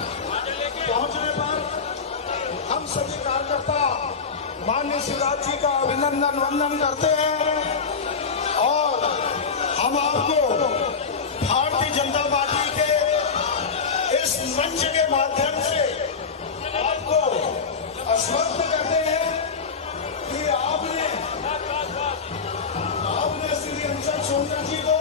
पहुंचने पर हम सभी कार्यकर्ता माननीय शिवराज जी का अभिनंदन वंदन करते हैं और हम आपको भारतीय जनता पार्टी के इस मंच के माध्यम से आपको आश्वस्त करते हैं कि आपने श्री अंचल सोनकर जी को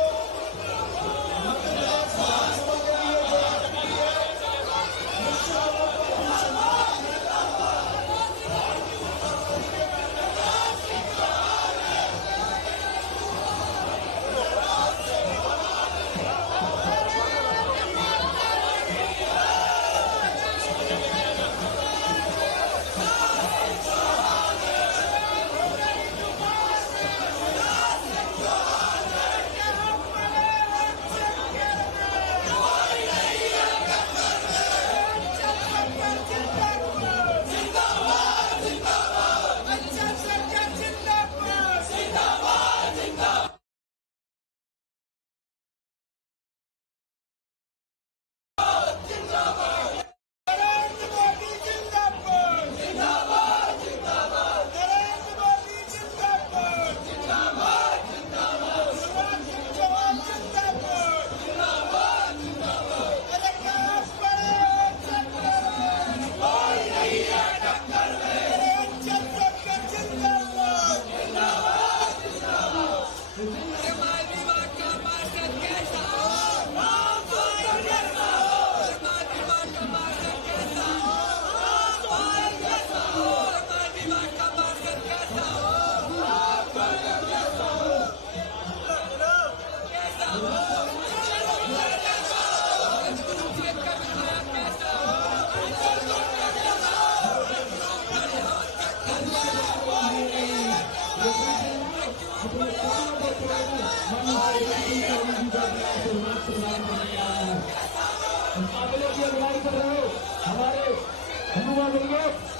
हमारे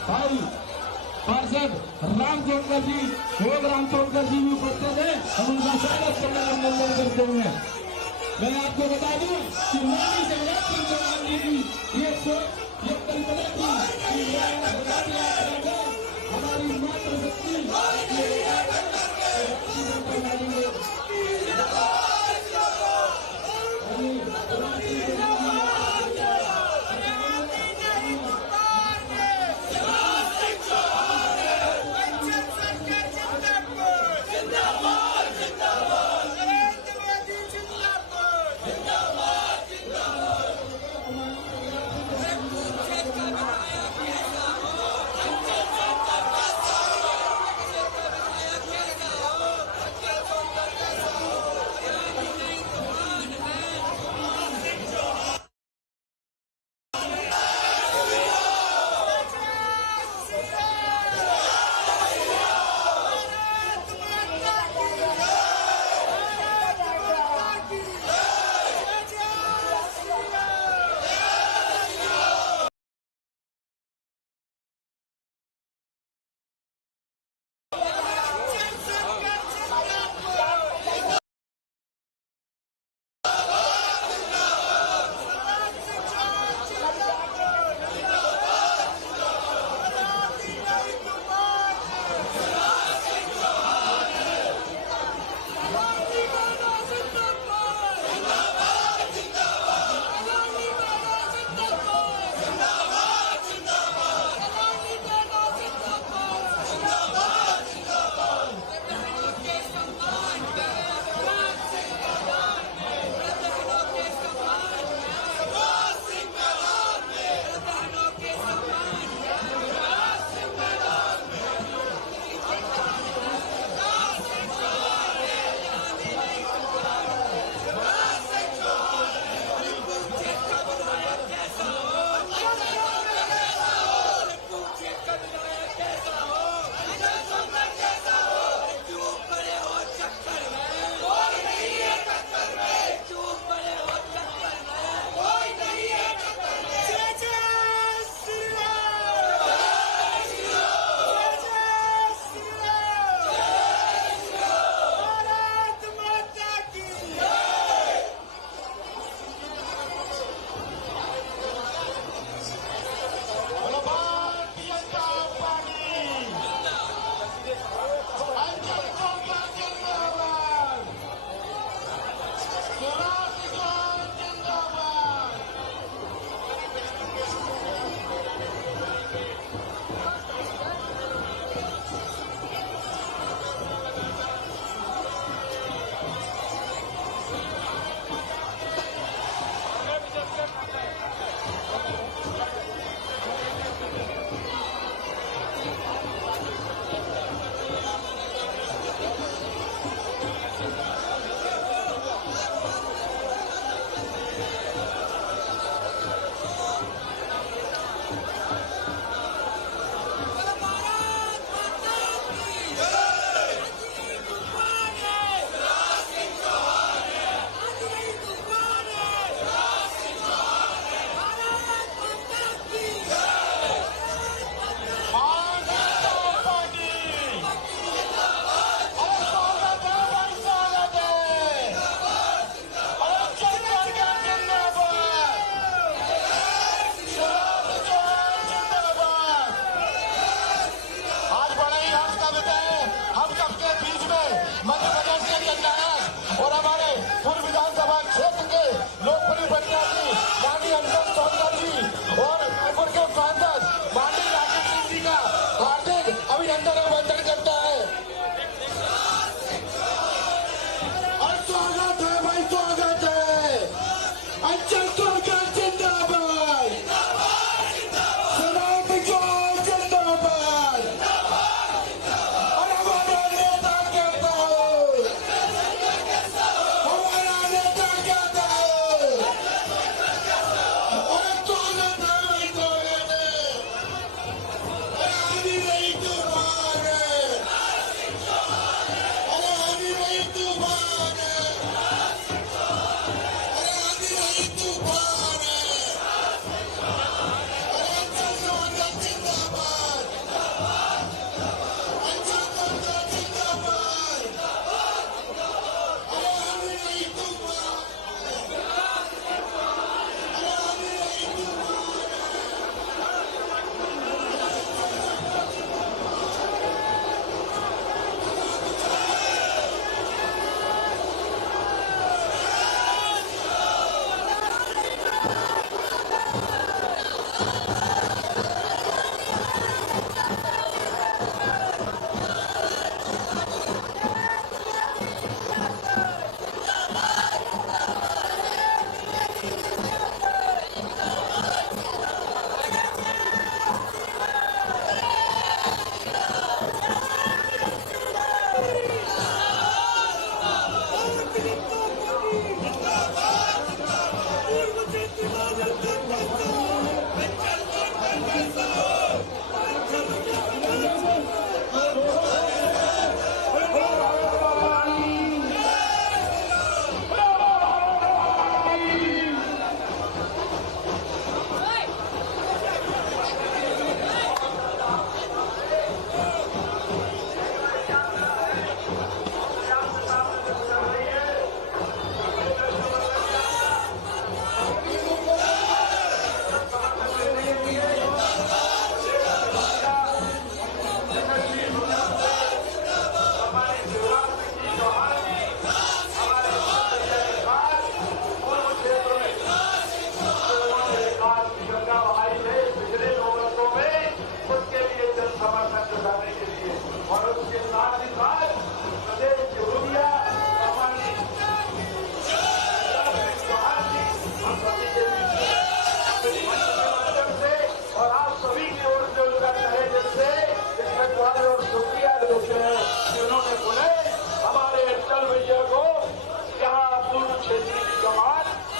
भाई पार्षद राम सोनकर जी, योग राम सोनकर जी भी उपस्थित है। हम उनका स्वागत करने का अभिनंदन करते हुए मैं आपको बता दूं कि मोदी शिवराज सिंह चौहान जी की ये सोच, ये कल्पना थी कि हमारी मातृशक्ति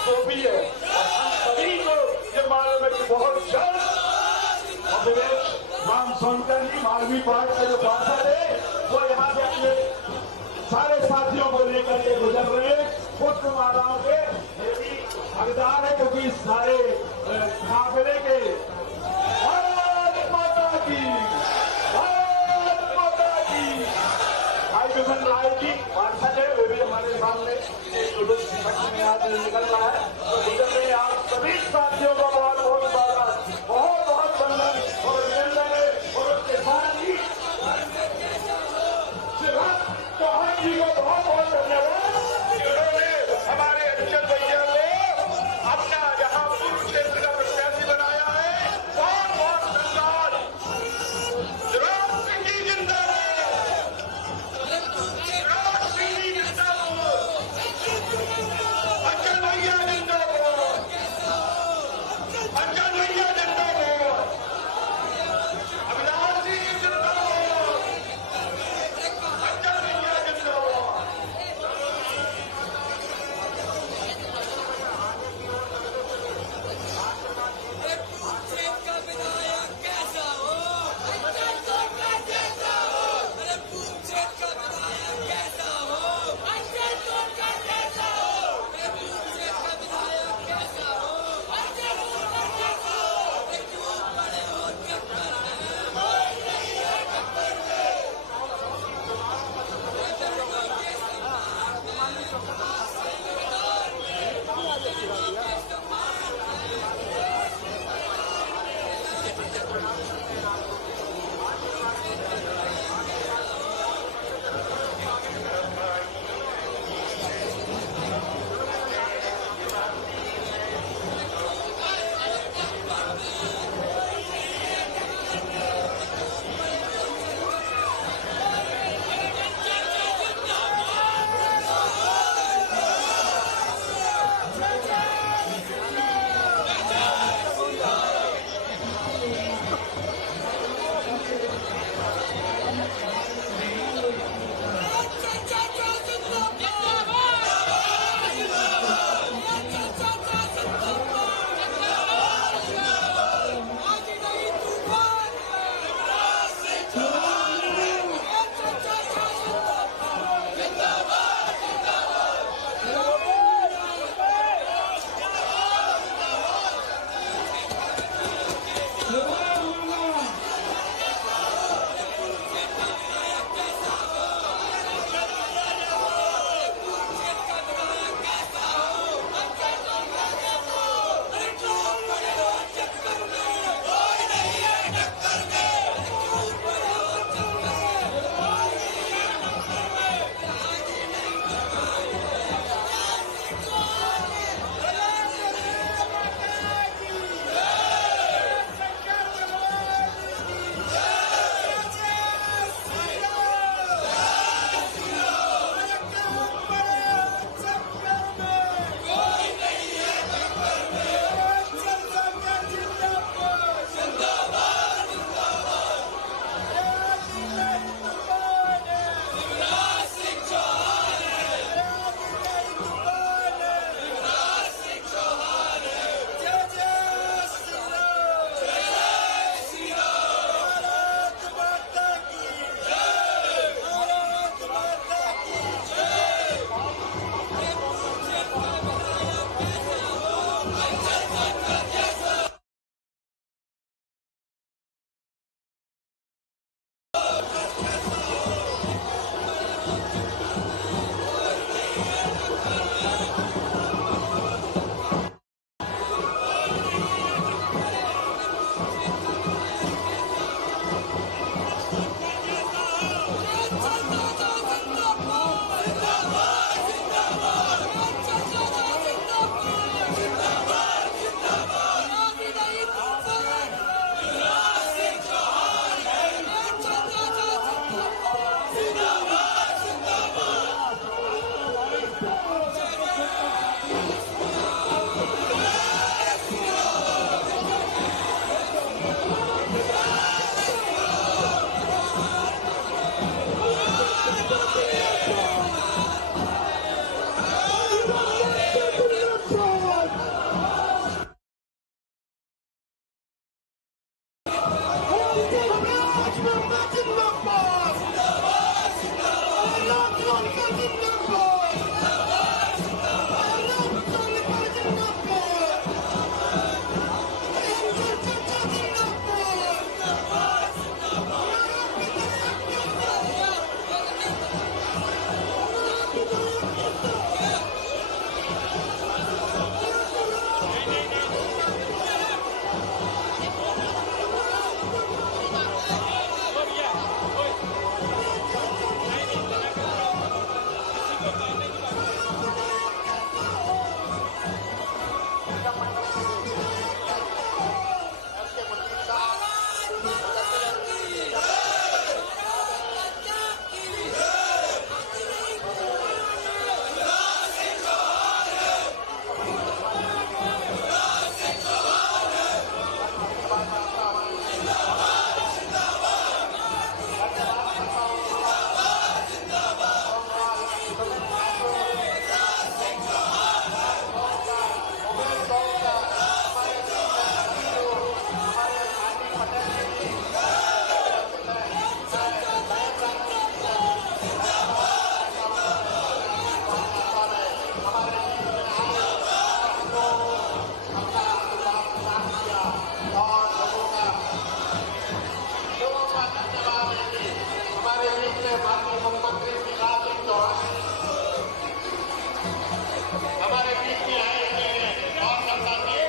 वो भी है और हम सभी को ये मालूम है कि बहुत जल्द अभिलेख राम सोनकर जी मालवी पार्ट का जो पार्षद है वो यहाँ से अपने सारे साथियों को लेकर के गुजर रहे हैं। पुष्पमालाओं के ये भी हकदार है क्योंकि इस सारे काफिले के भारत माता की भाई विमन राय जी पार्षद है वे भी हमारे सामने जुलूस में आज निकल रहा है तो गुजर रहे आप सभी साथियों को बहुत बहुत स्वागत बहुत बहुत वंदन और अभिनंदन है और उसके साथ ही चौहान जी को बहुत बहुत धन्यवाद जिन्होंने हमारे अंचल भैया को अपना यहाँ पूर्व क्षेत्र का प्रत्याशी बनाया है। बहुत बहुत धन्यवाद। जवाब सिंह जी जिंदाबाद, जवाब सिंह जी जिंदाबाद, अंचल भैया जिंदाबाद, अंचल भैया जिंदाबाद, अविनाश जी जिंदाबाद, अंचल भैया जिंदाबाद। हमारे बीच में आए हुए हैं और जनता के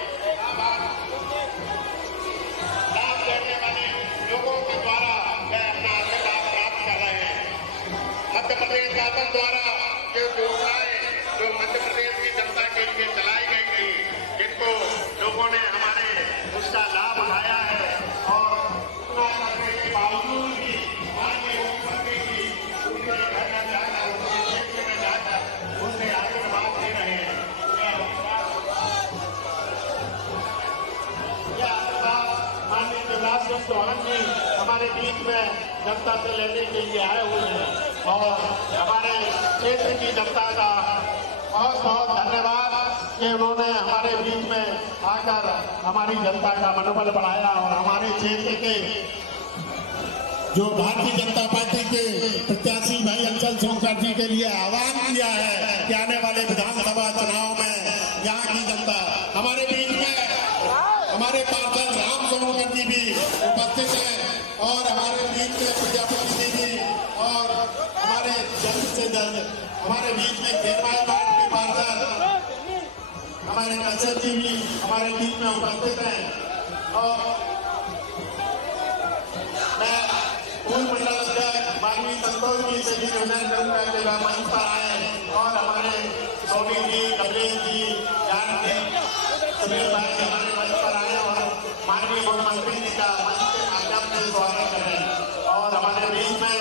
लाभ देने वाले लोगों के द्वारा वह अपना लाभ प्राप्त कर रहे हैं। मध्य प्रदेश शासन द्वारा जो योजनाएं जो मध्य प्रदेश की जनता के लिए चलाई गई थी, जिनको लोगों ने हमारे उसका लाभ उठाया है और उतना करने के बावजूद भी माननीय मुख्यमंत्री जी उनके घर में जाकर उनके क्षेत्र में जाकर उनसे आशीर्वाद दे रहे हैं। यह आशीर्वाद माननीय शिवराज सिंह चौहान जी हमारे बीच में जनता से लेने के लिए आए हुए हैं और हमारे क्षेत्र की जनता का बहुत बहुत धन्यवाद कि उन्होंने हमारे बीच में आकर हमारी जनता का मनोबल बढ़ाया और हमारे क्षेत्र के जो भारतीय जनता पार्टी के प्रत्याशी भाई अंचल सोनकर जी के लिए आह्वान किया है कि आने वाले विधानसभा चुनाव में यहाँ की जनता हमारे बीच में हमारे पार्षद राम सोनकर जी भी उपस्थित हैं और हमारे बीच में प्रजापति जी भी और हमारे जल्द से जल्द हमारे बीच में खेरवाई वार्ड के पार्षद हमारे अक्षर जी भी हमारे बीच में उपस्थित हैं और मैं पूर्व मंडल अध्यक्ष माननीय संतोष जी से भी निवेदन करूंगा कि वह मंच पर आए और हमारे सोनी जी, कमलेश जी, ज्ञान जी, सुनील भाई हमारे मंच पर आए और माननीय मुख्यमंत्री जी का मंच के माध्यम से स्वागत करें और हमारे बीच में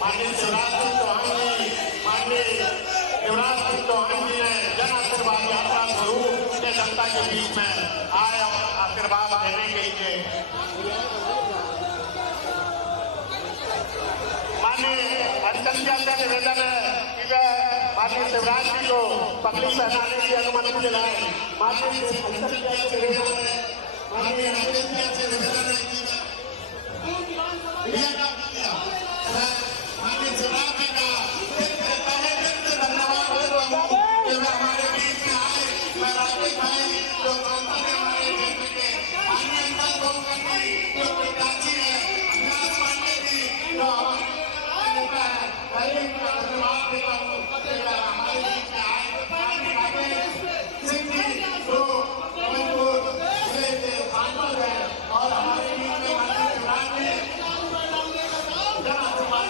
माननीय शिवराज सिंह चौहान जी ने जन आशीर्वाद यात्रा स्वरूप जनता के बीच में आए और आशीर्वाद देने के लिए माननीय अंचल जी का निवेदन है कि वह माननीय शिवराज जी को पगड़ी पहनाने की अनुमति दिलाए। माननीय अंचल जी का निवेदन है माननीय अंचल जी से निवेदन है कि माननीय शिवराज जी का धन्यवाद देता हूँ कि वह हमारे बीच में आए। मैं राकेश भाई जो हमारे क्षेत्र के माननीय अंचल सोनकर जी जो प्रत्याशी है, अविनाश पांडे जी जो हमारे पहले उनका धन्यवाद देता हूँ हमारे बीच में आए। सिंह जी जो कमलपुर जिले के सांसद है और हमारे बीच में माननीय शिवराज जी जन Ashirwad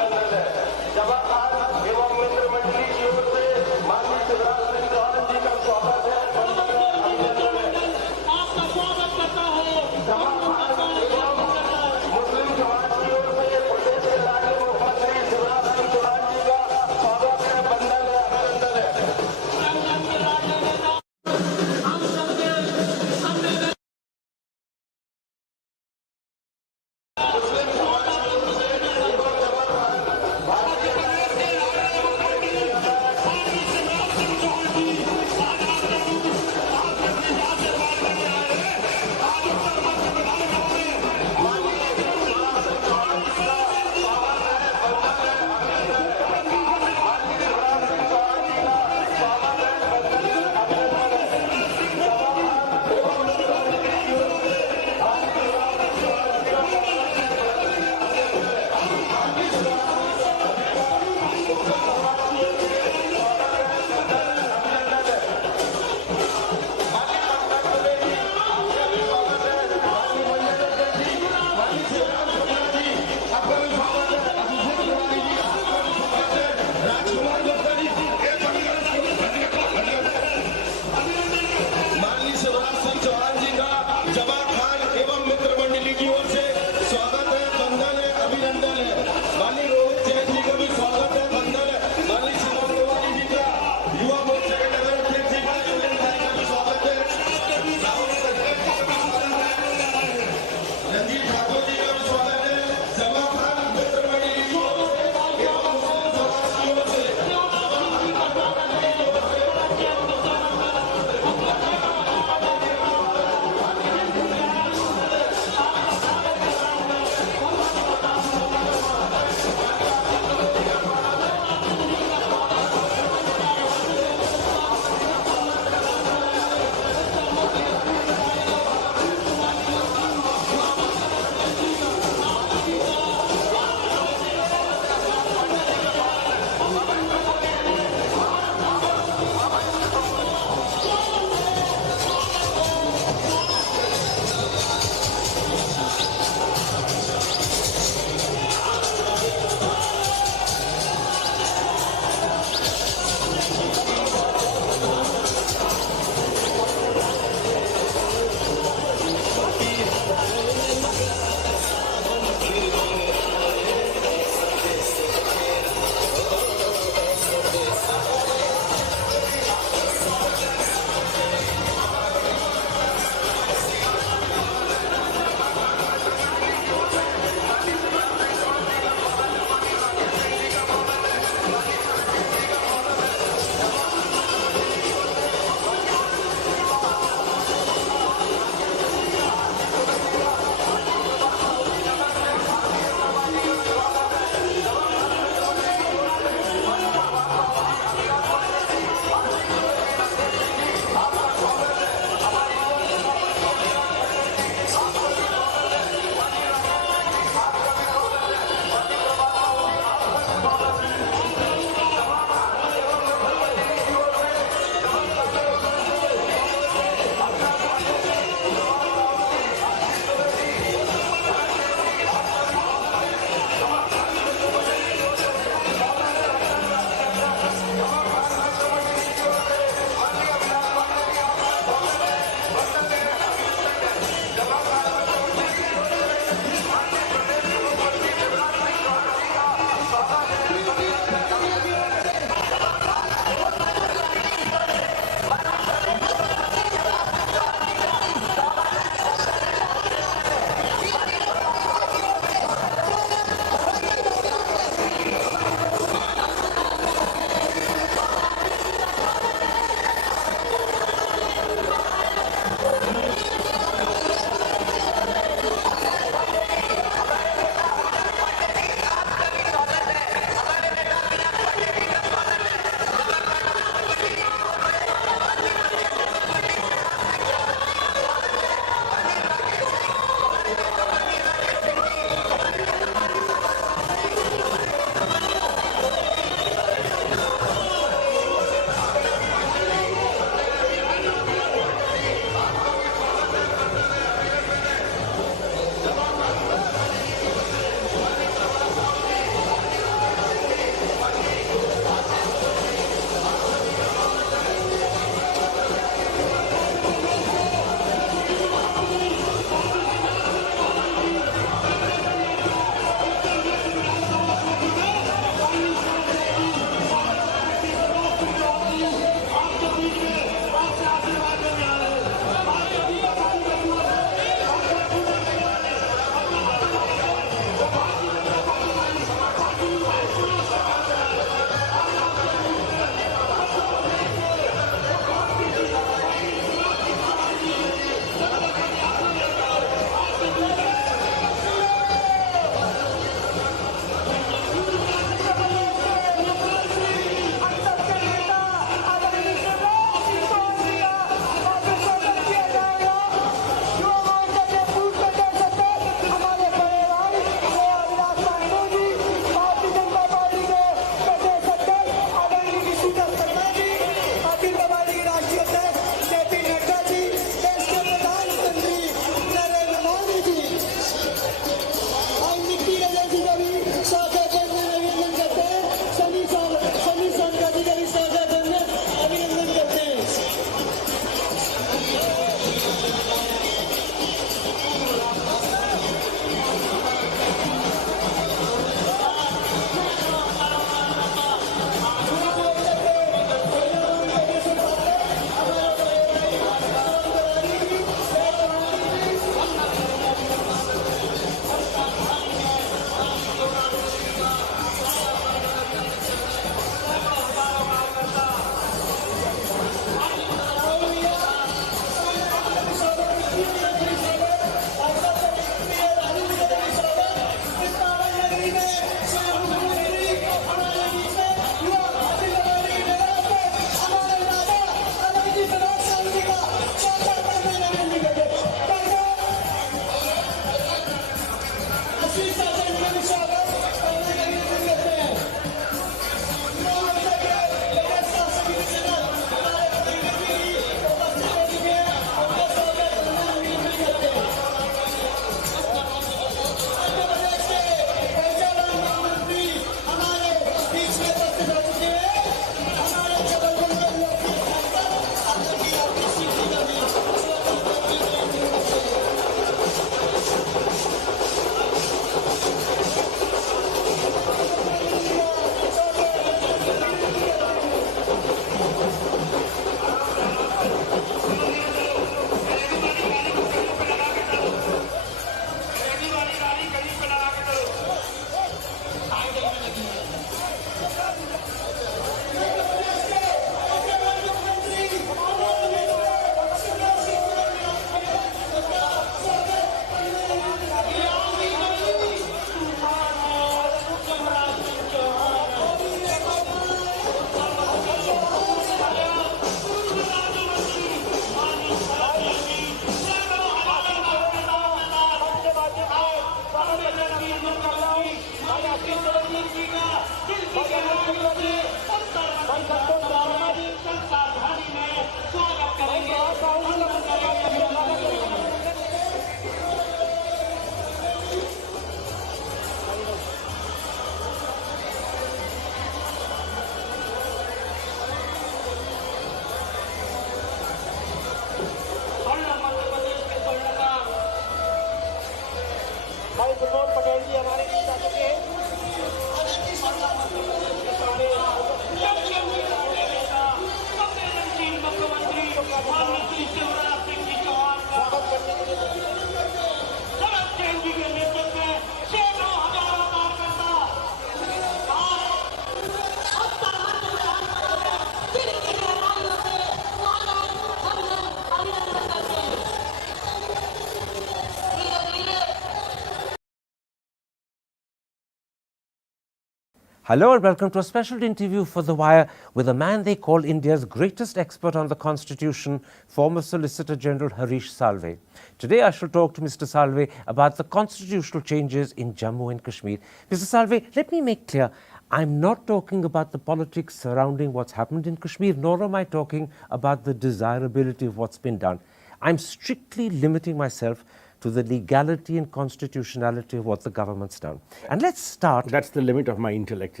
Hello and welcome to a special interview for The Wire with a man they call India's greatest expert on the Constitution, former Solicitor General Harish Salve. Today I shall talk to Mr. Salve about the constitutional changes in Jammu and Kashmir. Mr. Salve, let me make clear, I'm not talking about the politics surrounding what's happened in Kashmir, nor am I talking about the desirability of what's been done. I'm strictly limiting myself to the legality and constitutionality of what the government's done. And let's start... That's the limit of my intellect.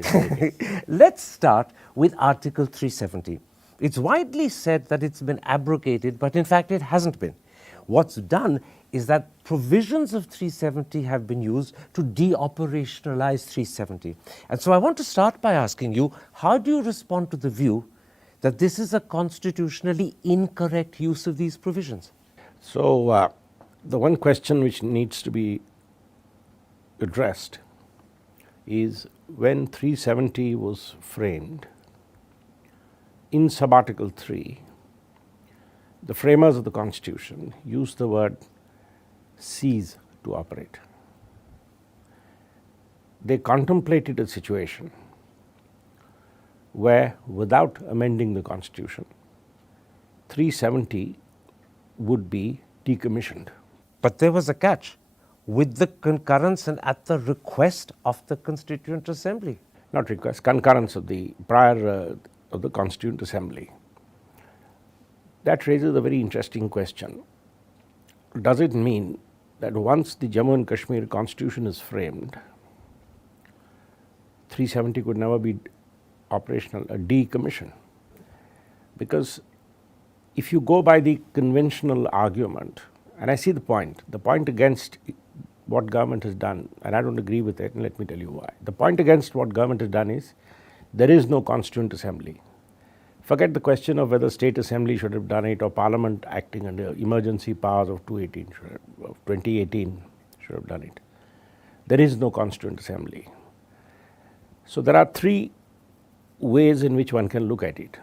Let's start with Article 370. It's widely said that it's been abrogated, but in fact it hasn't been. What's done is that provisions of 370 have been used to de-operationalize 370. And so I want to start by asking you, how do you respond to the view that this is a constitutionally incorrect use of these provisions? So, the one question which needs to be addressed is when 370 was framed, in sub-article 3, the framers of the Constitution used the word cease to operate. They contemplated a situation where, without amending the Constitution, 370 would be decommissioned. But there was a catch, with the concurrence and at the request of the Constituent Assembly. Not request, concurrence of the prior of the Constituent Assembly. That raises a very interesting question. Does it mean that once the Jammu and Kashmir Constitution is framed, 370 could never be operational, a decommission? Because if you go by the conventional argument, and I see the point against what government has done, and I don't agree with it, and let me tell you why. The point against what government has done is there is no Constituent Assembly. Forget the question of whether State Assembly should have done it or Parliament acting under emergency powers of 2018 should have done it. There is no Constituent Assembly. So there are three ways in which one can look at it.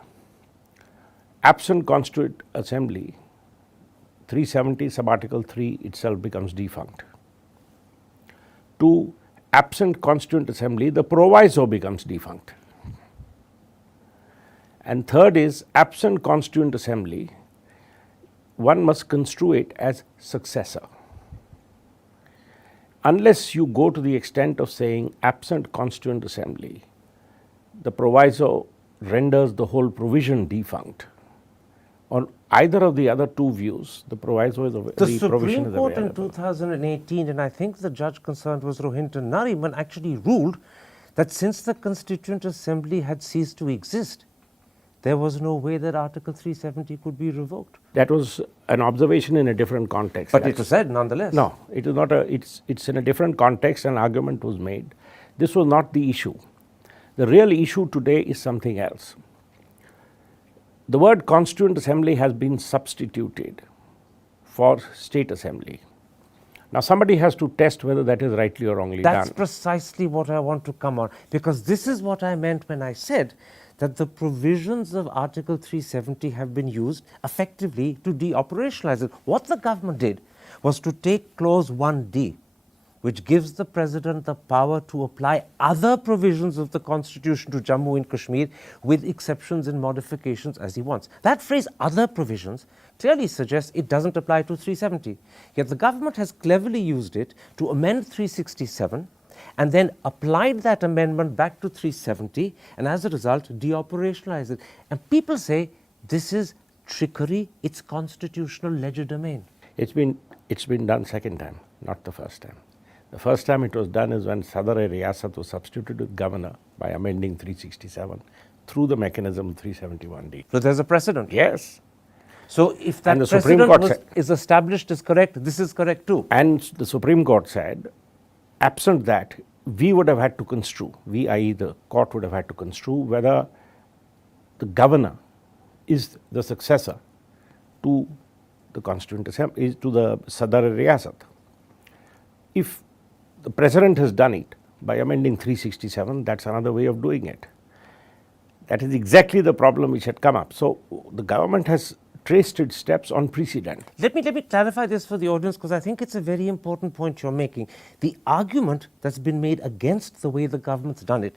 Absent Constituent Assembly, 370 sub-article 3 itself becomes defunct. 2, absent Constituent Assembly, the proviso becomes defunct. And third is, absent Constituent Assembly, one must construe it as successor. unless you go to the extent of saying absent constituent assembly, the proviso renders the whole provision defunct. On either of the other two views, the proviso is The provision Supreme is Court in available. 2018, and I think the judge concerned was Rohinton Nariman, actually ruled that since the Constituent Assembly had ceased to exist, there was no way that Article 370 could be revoked. That was an observation in a different context. But it was said nonetheless. No, it is not a, it's in a different context, an argument was made. This was not the issue. The real issue today is something else. The word Constituent Assembly has been substituted for State Assembly. Now somebody has to test whether that is rightly or wrongly That's done. precisely what I want to come on, because this is what I meant when I said that the provisions of Article 370 have been used effectively to de-operationalize it. What the government did was to take clause 1D, which gives the president the power to apply other provisions of the constitution to Jammu and Kashmir with exceptions and modifications as he wants. That phrase, other provisions, clearly suggests it doesn't apply to 370. Yet the government has cleverly used it to amend 367 and then applied that amendment back to 370 and as a result de-operationalized it. And people say this is trickery, it's constitutional legerdemain. It's been done second time, not the first time. The first time it was done is when Sadar-e-Riyasat was substituted with governor by amending 367 through the mechanism of 371D. So there's a precedent. Yes. So if that And the Supreme precedent Court is established as correct, this is correct too. And the Supreme Court said, absent that, we would have had to construe, we, i.e. the court would have had to construe whether the governor is the successor to the Constituent Assembly, to the Sadar-e-Riyasat. If the president has done it by amending 367, that's another way of doing it. That is exactly the problem which had come up. So the government has traced its steps on precedent. Let me clarify this for the audience, because I think it's a very important point you're making. The argument that's been made against the way the government's done it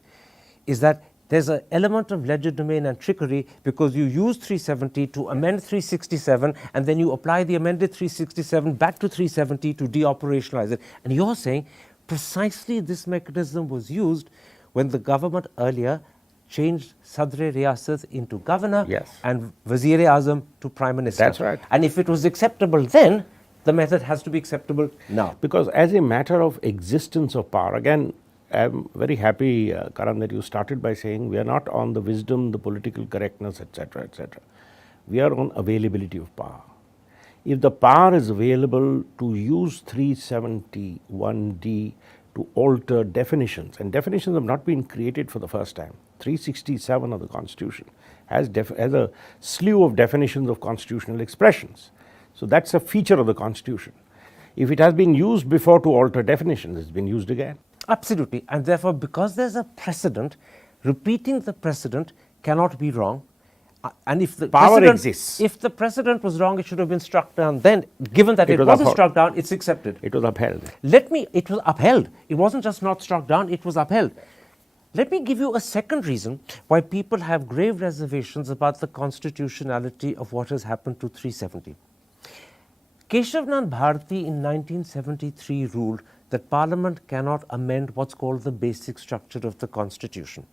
is that there's an element of legerdemain and trickery because you use 370 to amend 367 and then you apply the amended 367 back to 370 to de-operationalize it. And you're saying precisely this mechanism was used when the government earlier changed Sadr-e-Riyasat into governor Yes. and Wazir-e-Azam to prime minister. That's right. And if it was acceptable then, the method has to be acceptable now. Because as a matter of existence of power, again, I'm very happy, Karan, that you started by saying we are not on the wisdom, the political correctness, etc., etc. We are on availability of power. If the power is available to use 371D to alter definitions, and definitions have not been created for the first time. 367 of the Constitution has a slew of definitions of constitutional expressions. So that's a feature of the Constitution. If it has been used before to alter definitions, it's been used again. Absolutely. And therefore, because there's a precedent, repeating the precedent cannot be wrong. And if the Power precedent, exists. If the precedent was wrong, it should have been struck down. Then, given that it was wasn't upheld. struck down, it's accepted. It was upheld. It was upheld. It wasn't just not struck down, it was upheld. Let me give you a second reason why people have grave reservations about the constitutionality of what has happened to 370. Keshavnand Bharati in 1973 ruled that Parliament cannot amend what's called the basic structure of the Constitution.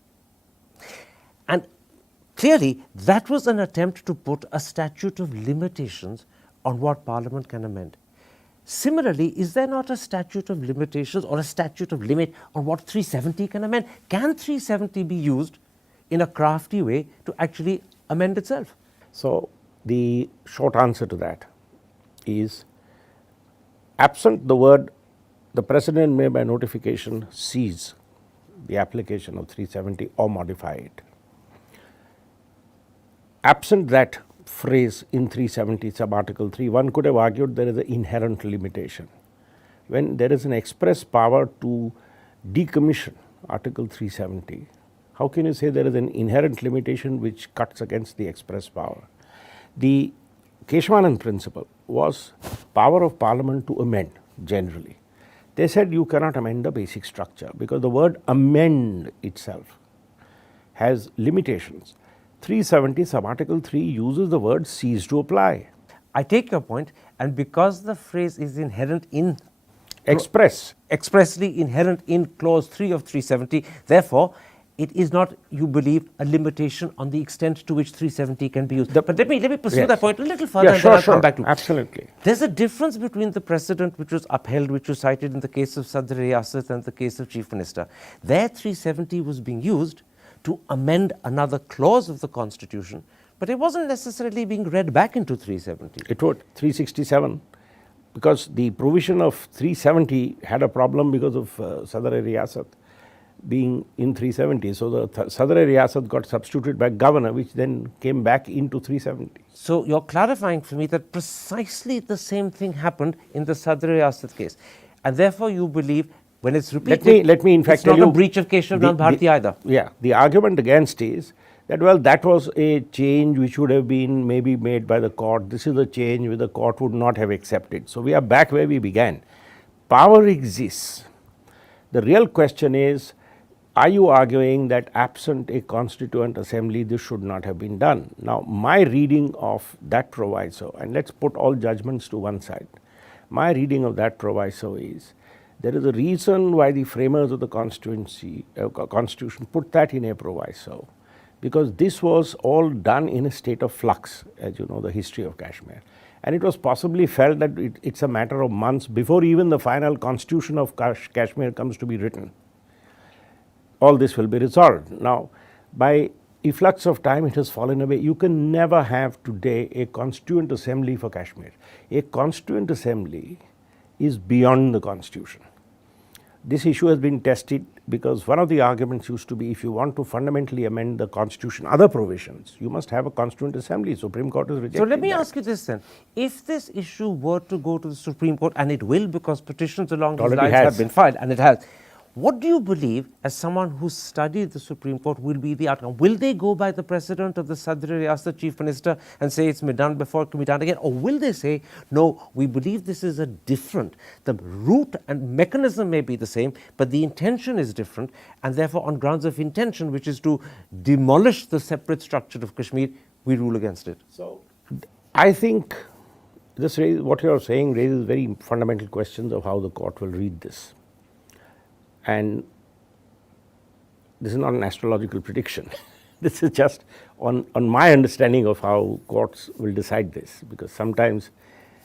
And clearly, that was an attempt to put a statute of limitations on what Parliament can amend. Similarly, is there not a statute of limitations or a statute of limit on what 370 can amend? Can 370 be used in a crafty way to actually amend itself? So the short answer to that is, absent the word, the President may by notification cease the application of 370 or modify it. Absent that phrase in 370 sub-article 3, one could have argued there is an inherent limitation. When there is an express power to decommission article 370, how can you say there is an inherent limitation which cuts against the express power? The Keshwanand principle was power of Parliament to amend generally. They said you cannot amend the basic structure because the word amend itself has limitations. 370 sub-article 3 uses the word cease to apply. I take your point, and because the phrase is inherent in expressly inherent in clause 3 of 370. Therefore, it is not, you believe, a limitation on the extent to which 370 can be used. But let me pursue Yes. that point a little further, Yeah, and sure, then I'll sure. come back to Absolutely. There's a difference between the precedent which was upheld, which was cited in the case of Sadr Riyasat and the case of Chief Minister. There 370 was being used to amend another clause of the Constitution, but it wasn't necessarily being read back into 370. It would, 367, because the provision of 370 had a problem because of Sadr Riyasat being in 370. So the Sadr Riyasat got substituted by governor, which then came back into 370. So you're clarifying for me that precisely the same thing happened in the Sadr Riyasat case, and therefore you believe when it's repeated, let me in fact it's tell not you a breach of Keshav Bharti either. Yeah, the argument against is that, well, that was a change which would have been maybe made by the court. This is a change which the court would not have accepted. So we are back where we began. Power exists. The real question is, are you arguing that absent a constituent assembly, this should not have been done? Now, my reading of that proviso, and let's put all judgments to one side, my reading of that proviso is, there is a reason why the framers of the constitution put that in a proviso, because this was all done in a state of flux, as you know the history of Kashmir. And it was possibly felt that it's a matter of months before even the final constitution of Kashmir comes to be written. All this will be resolved. Now, by efflux of time, it has fallen away. You can never have today a constituent assembly for Kashmir. A constituent assembly is beyond the constitution. This issue has been tested because one of the arguments used to be, if you want to fundamentally amend the constitution, other provisions, you must have a constituent assembly. Supreme Court has rejected So let me that. ask you this then. If this issue were to go to the Supreme Court, and it will because petitions along these already lines has. have been filed, and it has, what do you believe, as someone who studied the Supreme Court, will be the outcome? Will they go by the precedent of the Sadr Riyasat Chief Minister and say it's been done before, it can be done again? Or will they say, no, we believe this is a different, the root and mechanism may be the same, but the intention is different, and therefore on grounds of intention, which is to demolish the separate structure of Kashmir, we rule against it? So, I think what you are saying raises very fundamental questions of how the court will read this. And this is not an astrological prediction. This is just on my understanding of how courts will decide this, because sometimes,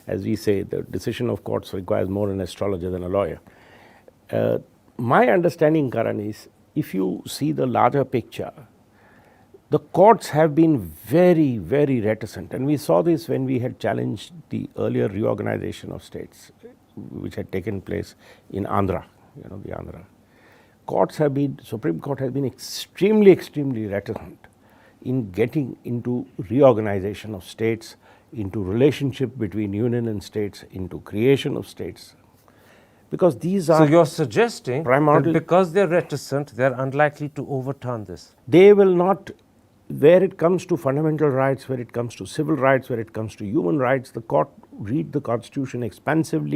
as we say, the decision of courts requires more an astrologer than a lawyer. My understanding, Karan, is if you see the larger picture, the courts have been very, very reticent, and we saw this when we had challenged the earlier reorganization of states, which had taken place in Andhra, the Andhra. Supreme Court has been extremely, extremely reticent in getting into reorganization of states, into relationship between union and states, into creation of states. Because these are... So you're suggesting primarily, that because they're reticent, they're unlikely to overturn this? They will not, where it comes to fundamental rights, where it comes to civil rights, where it comes to human rights, the court read the Constitution expansively